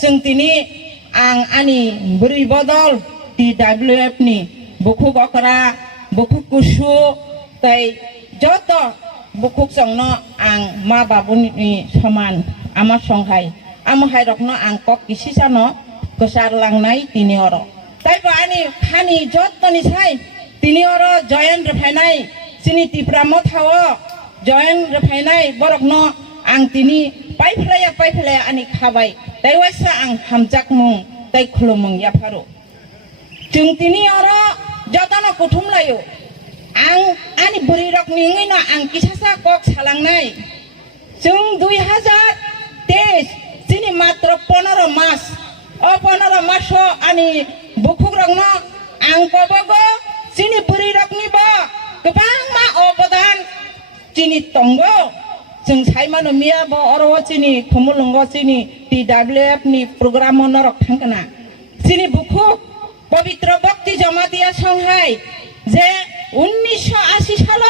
जों दिनै आं आंनि बुरै बदल TWF नि बुखु गकरा बुखु कुसु तै जत बुखुक जोंनो आं मा बाबुनि समान आमा संहाय आमहाय रखनो आं कक किसि जानो गोसार लांनाय दिनै अर ताइबो आंनि खानि जतनि साय दिनै अर जयन रफायनाय सिनि तिप्रा मथाव जयन रफायनाय बरकनो आं दिनै पाइफ्लाया आंनि खाबाय ताइवासा आं हामजाक मुं ताइ खुलुमुं याफारो जों दिनै अर जतनो कुथुमलायो आं आंनि बुरै रकनि ngैनो आं किसासा कक सालांनाय जों 2023 दिनै मात्र 15 मास 15 मास आंनि बुखुक रकनो आं कबगो दिनै बुरै रकनिबो गोबां मा अबदान दिनै दंगो जों साइमानो मियाबो अरव दिनै खुमुलुंगो दिनै TWF नि प्रग्राम नरक थांगोना दिनै बुखुक पवित्र भक्ति जमातिया संहाय जे 1980 साल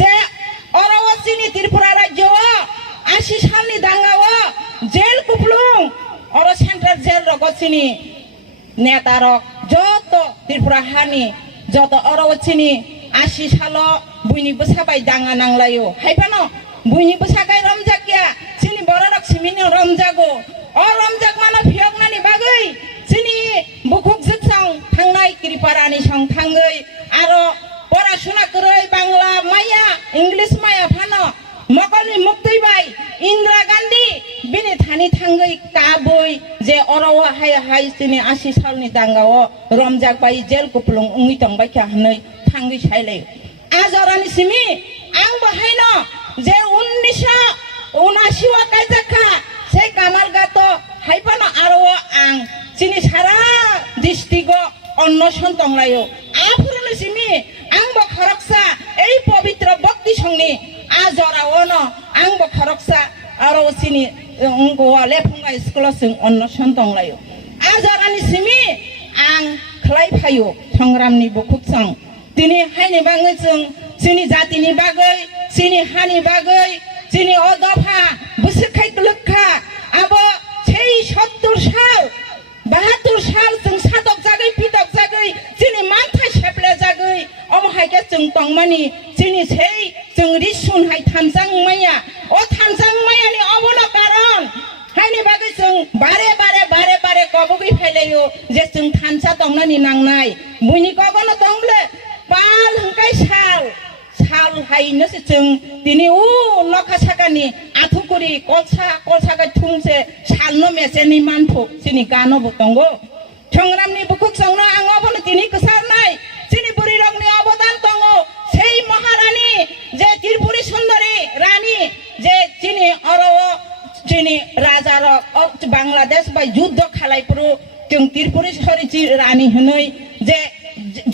जे अरव दिनै त्रिपुरा राज्य 80 सालनि दांगाव जेल कुपलुं और सेंट्रल जेल रगसिनी नेता रक जत त्रिपुरा हानि जत अरव दिनै 80 साल बयनिबो साबाय दाङा नांलायो हायफानो बयनिबो सागाय रमजाकिया दिनै बर' रक सिमिनो रमजागो अ रमजाक मानो फियगनानि बागै दिनै बुखुक जों थांनाय कृपारानि सं थाङै आरो पराशुना करै बांला माया इंलिश माया फानो मकलनि मुक्तैबाय इंदिरा गांधी बिनि थानि थाङै काबै जे अरव हाय दिनै 80 सालनि दांगाव रमजाक बाय जेल कुपलुं उङै दंबाय खाहनै थाङै सायलाय आजरानि सिमी आं बाहायनो जे 1979 वा कायजाखा से कामाल गातो हायपानो आरो आं दिनै सारा डिस्ट्रिक्टआव अन्नसन दंलायो आफुरनि सिमी आंबो खरकसा এই पवित्र भक्ति संनि आजरावनो आंबो खरकसा आरो दिनै अंगवा लेफुंगा स्कुलाव जों अन्नसन दंलायो आजरानि सिमी आं खालायफायो संग्रामनि बुखुक जों दिनै हायनि बागै जों जोंनि जातिनि बागै जोंनि हानि बागै जोंनि अदफा बोसोरखाय लोखा आबो 70 साल 72 साल जों सादक जागै पिदक जागै जोंनि मानथाय सेप्ले जागै अमहायके जों दंमानि जोंनि जों रिसुनहाय थामजां माया अ थामजां मायानि अबनो कारण हायनि बागै जों बारे कबगै फैलायो जे जों थानसा दंनानि नांनाय बुनि गगनो दंले पाल हंकाय साल हायनोसो जों दिनै नखा सागानि आथुकुरि कलसा थुंसे सालनो मेसेनि मानफुक जोंनि गानबो दंगो संग्रामनि बुखुक जोंनो आं अबनो दिनै गोसारनाय जोंनि बुरै रकनि अबदान दङ সেই महारानी जे त्रिपुरी सुंदरी रानी जे दिनै अरव दिनै राजा रक बांलादेश बाय युद्ध खालायपुरु जों त्रिपुरी सरिची रानी होनै जे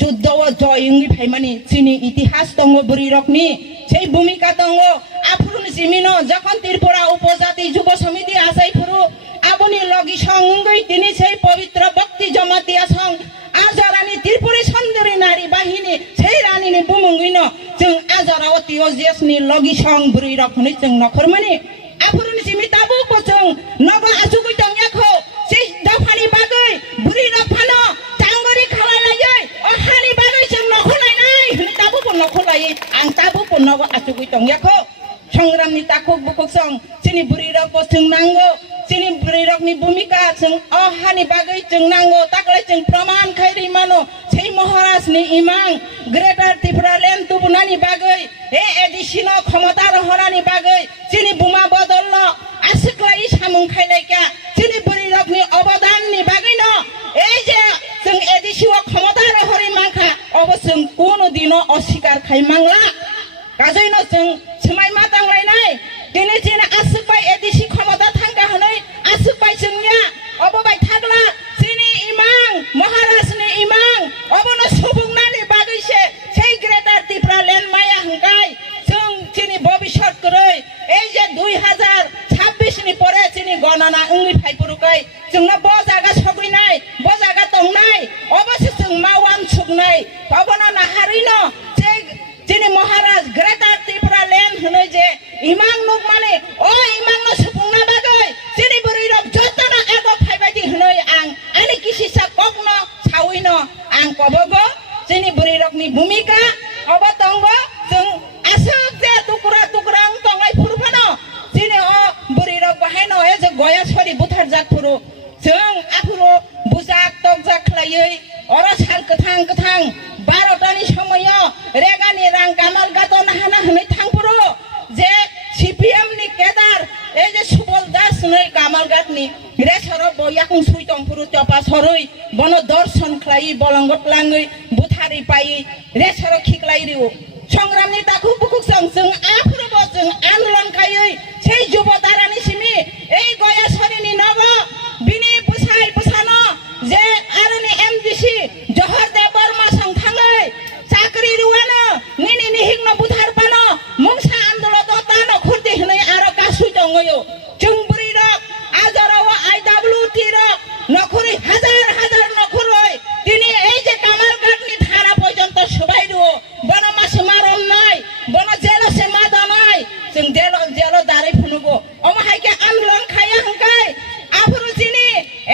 युद्धव जयंगी फाइमानि दिनै इतिहास दङ बुरै रकनि সেই भूमिका दङ आफुरनि सिमिनो যখন त्रिपुरा उपजाति যুব समिति आसायपुरु आबनि लगि संगै दिनै সেই पवित्र भक्ति जमातिया सं आजरानि त्रिपुरी सुंदरी नारी बाहिनी সেই रानीनि बुमुंगैनो जों आजरावती ओजेसनि लगि सं बुरै रकनि जों नखरमानि आफुरनि सिमि ताबु जों नग आजुगै दंयाखौ সেই दफानि बागै बुरै रकफानो टांगरि खालायलायै अहानि बागै जों नखलायनाय हनि ताबु नखलायै आं ताबु नग आजुगै दंयाखौ संग्रामनि ताखुक बुखुक सं जोंनि बुरै रकखौ जों नांगौ जोंनि बुरै रकनि भूमिका जों अहानि बागै जों नांगौ ताकलाय जों प्रमाण खायरि मानो সেই महाराजनि इमां ग्रेटार त्रिपुरा लेन्ड तुबुनानि बागै ए एडिसिनो क्षमता रहनानि बागै जोंनि बुमा बदल्ल आसुक्लाय सामुं खायलायका जोंनि बुरै रकनि अबदाननि बागैनो এই যে जों एडिसिओ क्षमता रहरि मांखा अबश्य कोनो दिनो अस्वीकार खायमांला गाजैनो जों समाय मा दांलायनाय दिनै दिनै आसुबाय एडिसि क्षमता थांगा हनै आसुबाय जोंनिया अबबाय थागला जोंनि इमां महाराजनि इमां अबनो सुबुंनानि बागैसे সেই ग्रेटार त्रिपुरा लेन्ड माया हंगाय जों दिनै भबिष्यत करै এই যে 2026 नि परे दिनै गणना उंनि फाइपुरुकै जोंना ब जागा सगैनाय ब जागा दंनाय अबश्य जों मावान सुगनाय अबना नाहारिनो जे दिनै महाराज ग्रेटार त्रिपुरा लेन्ड हनै जे इमां नुग माने ओ इमांनो सुबुंना बागै दिनै बुरै रक जतना एगो ओरैबायदि बुथारजागफोरो जों आफोरो बुजाक तगजाक खालायै अरा सान गोथां गोथां 12टानि समायाव रेगानि रां गामाल गातो नाहाना होनै थांफोरो जे CPM नि केदार এই যে সুবল দাস नै গামাল গাতনি রেসর বয়াকুং সুইতংফুরু চপা সরৈ বন দর্শন খালাই বলঙ্গত লাङै बुथारि पायै রেসর খিকলাইরিও সংগ্রামनि दाखु बुकुक जों आफोरबो जों आन्दोलन खायै সেই যুব দারাनि सिमि এই गयासरिनि नग बिनि बुसाय बुसानो जे आरनि MDC जहरदेव बर्मा संथाङै चाकरि रुवानो निनि निहिंनो बुथार पानो मुंसा आन्दोलन तानो खुर्दि हनै आरो गासुइ दङयो जों बुरि रक आजाराव IWT रक नखरि हाजार हाजार नखरै दिनै এই যে কামালঘাটনি থানা পর্যন্ত সবাই রো বনমাসে মারন নাই বন জেলসে মাদা নাই जों জেল দাঁড়াই ফুনগো অমাহাইকে আন্দোলন খায়া হাঙ্কাই আফরু চিনি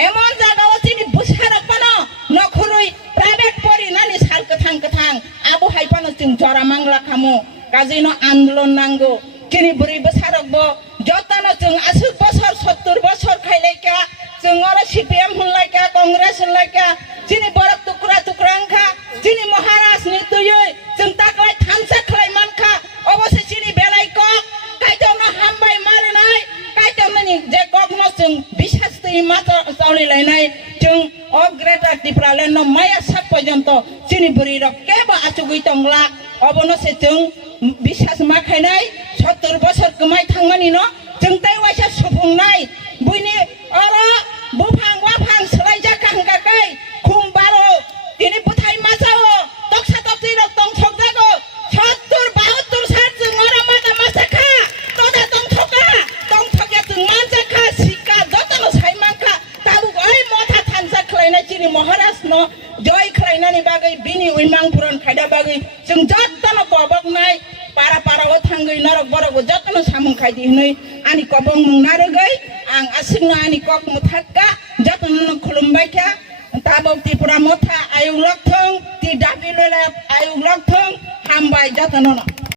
এমন জায়গাও চিনি বুসারক পানো নখরই প্রাইভেট পরিনানি সাল কথাং কথাং আবু হাইপানো जों জরা মাংলা খামো কাজিনো আন্দোলন নাঙ্গো চিনি বুরি বুসারকবো যতনো जों 80 বছর 70 বছর খাইলাইকা जों আরে CPM হনলাইকা কংগ্রেস হনলাইকা চিনি বরক টুকরা টুকরা আংখা চিনি মহারাজ নিতুयै जों তাকলাই থামসা খালাই মানখা অবশ্যই চিনি বেলাইক কাইতনো হামবাই মারনাই কাইতমনি যে কগনো जों বিশ্বাসই মাতা চাউলিলাইনাই जों অগ্রেটার টিপ্রালেন মায়া সাক পর্যন্ত চিনি বুরি রক কেবা আচুগুই তংলা অবনসে जों বিশ্বাস মাখাইনাই 70 বছর কমাই থাংমানি ন जों তাই ওয়াইসা সুফুংনাই বুইনি अरा बुफां वाफां सोलायजाखा हंगाखै खुम बारो दिनै बुथाय मासाओ तक्सा तक्सि रक तं सकजागो 70 72 सात जों अरा माता मासाखा तदा तं थका जों मानजाखा सिका जतनो साइमांखा ताबु ओइ मथा थानजा खलायनाय चिनि महाराज न जय खलायनानि बागै बिनि उइमां पुरान खायदा बागै जों जतनो कबकनाय पारा पाराव थांगै नरक बरक जतनो सामुं खायदि हनै आनि कबं मुंनारगै आं आसिगना आनि कक मुथाक्का जतनो खुलुमबायखा ताबक त्रिपुरा मथा आयुलक थं TWLF आयुलक थं हामबाय जतनो